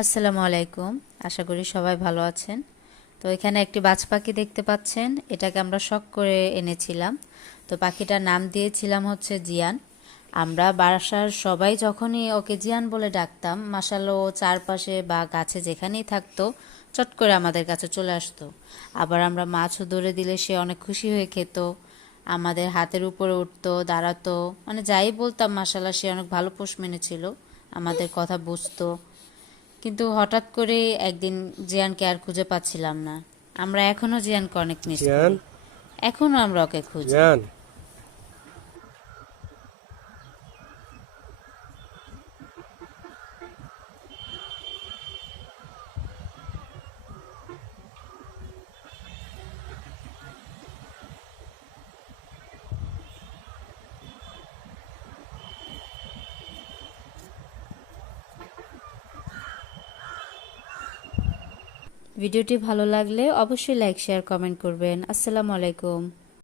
আসসালামু আলাইকুম। আশা করি সবাই ভালো আছেন। তো এখানে একটি বাজ পাখি দেখতে পাচ্ছেন, এটাকে আমরা শখ করে এনেছিলাম। তো পাখিটার নাম দিয়েছিলাম হচ্ছে জিয়ান। আমরা বাসার সবাই যখনই ওকে জিয়ান বলে ডাকতাম, মাশাআল্লাহ ও চারপাশে বা গাছে যেখানেই থাকতো চট করে আমাদের কাছে চলে আসতো। আবার আমরা মাছও ধরে দিলে সে অনেক খুশি হয়ে খেত, আমাদের হাতের উপরে উঠতো, দাঁড়াতো, মানে যাই বলতাম মাশাআল্লাহ সে অনেক ভালো পোষ মেনেছিল, আমাদের কথা বুঝতো। কিন্তু হঠাৎ করে একদিন জিয়ানকে আর খুঁজে পাচ্ছিলাম না। আমরা এখনো জিয়ানকে অনেক মিস জিয়ান, করি। এখনো আমরা ওকে খুঁজি। জিয়ান। ভিডিওটি ভালো লাগলে অবশ্যই লাইক শেয়ার কমেন্ট করবেন। আসসালামু আলাইকুম।